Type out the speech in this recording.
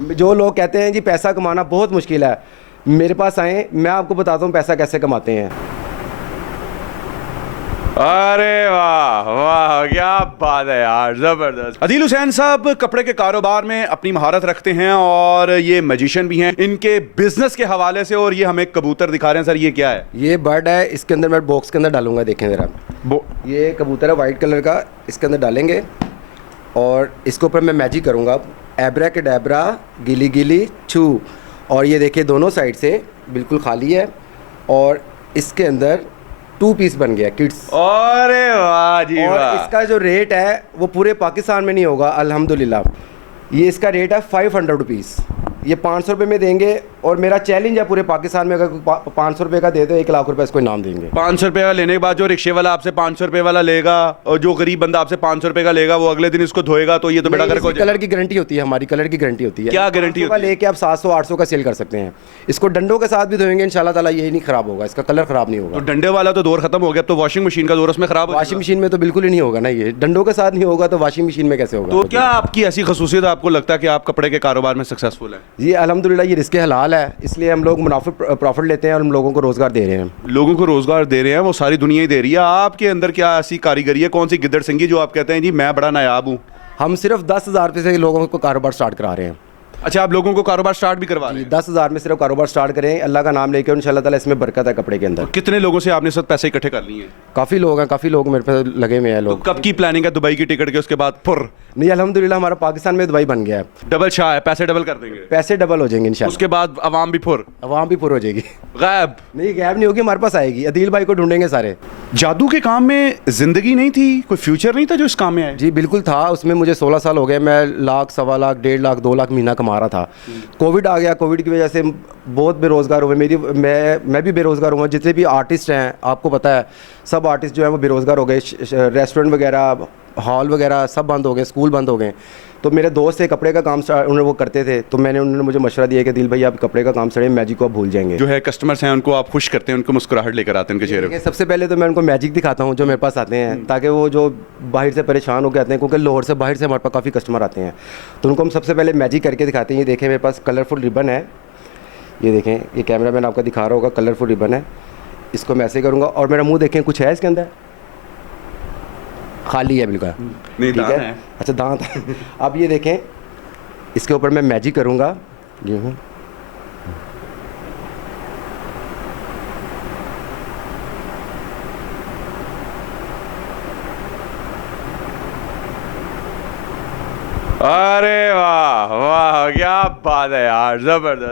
जो लोग कहते हैं जी पैसा कमाना बहुत मुश्किल है, मेरे पास आएँ, मैं आपको बताता हूँ पैसा कैसे कमाते हैं। अरे वाह वाह, क्या बात है यार, जबरदस्त। अदील हुसैन साहब कपड़े के कारोबार में अपनी महारत रखते हैं और ये मैजिशियन भी हैं इनके बिजनेस के हवाले से। और ये हमें कबूतर दिखा रहे हैं सर, ये क्या है? ये बर्ड है, इसके अंदर मैं बॉक्स के अंदर डालूंगा, देखें ज़रा। ये कबूतर है वाइट कलर का, इसके अंदर डालेंगे और इसके ऊपर मैं मैजिक करूँगा, एब्रा के डैबरा गिली गिली छू। और ये देखिए दोनों साइड से बिल्कुल खाली है और इसके अंदर 2 पीस बन गया किड्स। अरे वाह जी और वाह। इसका जो रेट है वो पूरे पाकिस्तान में नहीं होगा अल्हम्दुलिल्लाह। ये इसका रेट है 500 रुपीज़, ये 500 रुपये में देंगे। और मेरा चैलेंज है पूरे पाकिस्तान में, अगर 500 रुपये का दे तो 1 लाख रुपये इसको इनाम देंगे। 500 रुपये का लेने के बाद जो रिक्शे वाला आपसे 500 रुपये वाला लेगा और जो गरीब बंदा आपसे 500 रुपये का लेगा, वो अगले दिन इसको धोएगा तो ये तो बेटा करके हो जाएगा। कलर की गारंटी होती है, हमारी कलर की गारंटी होती है। क्या गारंटी होती है? लेके आप 700-800 का सेल कर सकते हैं। इसको डंडों के साथ भी धोएंगे इंशाल्लाह ताला, यही नहीं खराब होगा, इसका कलर खराब नहीं होगा। तो डंडे वाला तो दौर खत्म हो गया, अब तो वॉशिंग मशीन का दौर, उसमें खराब हो वॉशिंग मशीन में तो बिल्कुल ही नहीं होगा ना, ये डंडों के साथ नहीं होगा तो वॉशिंग मशीन में कैसे होगा? तो क्या आपकी ऐसी खसूसियत आपको लगता है कि आप कपड़े के कारोबार में सक्सेसफुल हैं? जी अल्हम्दुलिल्लाह, ये रिस्क हलाल है, इसलिए हम लोग मुनाफा प्रॉफिट लेते हैं और हम लोगों को रोज़गार दे रहे हैं। लोगों को रोजगार दे रहे हैं, वो सारी दुनिया ही दे रही है। आपके अंदर क्या ऐसी कारीगरी है, कौन सी गिद्दड़ सिंगी जो आप कहते हैं जी मैं बड़ा नायाब हूँ? हम सिर्फ 10,000 रुपये से लोगों को कारोबार स्टार्ट करा रहे हैं। अच्छा, आप लोगों को कारोबार स्टार्ट भी करवा रहे हैं? 10,000 में सिर्फ कारोबार स्टार्ट करें, अल्लाह का नाम लेकर, इंशाल्लाह ताला इसमें बरकत है कपड़े के अंदर। कितने लोगों से आपने सब पैसे इकट्ठे कर लिए हैं? काफ़ी लोग हैं, काफ़ी लोग मेरे पे लगे हुए हैं तो लोग। कब की प्लानिंग है दुबई की टिकट के, उसके बाद फुर? नहीं अल्हम्दुलिल्लाह, हमारा पाकिस्तान में दुबई बन गया है, डबल शाह है, पैसे डबल कर देंगे, पैसे डबल हो जाएंगे इंशाल्लाह। उसके बाद अवाम भी फुर, अवाम भी पूरी हो जाएगी। गायब? नहीं गैप नहीं होगी, हमारे पास आएगी, अदील भाई को ढूंढेंगे सारे। जादू के काम में जिंदगी नहीं थी, कोई फ्यूचर नहीं था जो इस काम में आए? जी बिल्कुल था, उसमें मुझे 16 साल हो गए, मैं लाख, 1.25 लाख, 1.5 लाख, 2 लाख महीना कमा रहा था। कोविड आ गया, कोविड की वजह से बहुत बेरोज़गार हुए, मैं भी बेरोज़गार हुआ, जितने भी आर्टिस्ट हैं आपको पता है, सब आर्टिस्ट जो हैं वो बेरोज़गार हो गए। रेस्टोरेंट वगैरह, हॉल वगैरह सब बंद हो गए, स्कूल बंद हो गए। तो मेरे दोस्त से कपड़े का काम उन्होंने वो करते थे, तो उन्होंने मुझे मशवरा दिया कि दिल भाई आप कपड़े का काम सड़े, मैजिक को आप भूल जाएंगे। जो है कस्टमर्स हैं उनको आप खुश करते हैं, उनको मुस्कुराहट लेकर आते हैं उनके चेहरे पे। सबसे पहले तो मैं उनको मैजिक दिखाता हूँ जो मेरे पास आते हैं, ताकि वो जो बाहर से परेशान होकर आते हैं, क्योंकि लाहौर से बाहर से हमारे पास काफ़ी कस्टमर आते हैं, तो उनको हम सबसे पहले मैजिक करके दिखाते हैं। ये देखें मेरे पास कलरफुल रिबन है, ये देखें, ये कैमरा मैन आपका दिखा रहा होगा, कलरफुल रिबन है। इसको मैं ऐसे करूँगा और मेरा मुँह देखें, कुछ है इसके अंदर? खाली है बिल्कुल, नहीं, ठीक दांत है। हैं। अच्छा दांत है। अब ये देखें, इसके ऊपर मैं मैजिक करूँगा, ये हूँ, अरे वाह वाह, क्या बात है यार, जबरदस्त।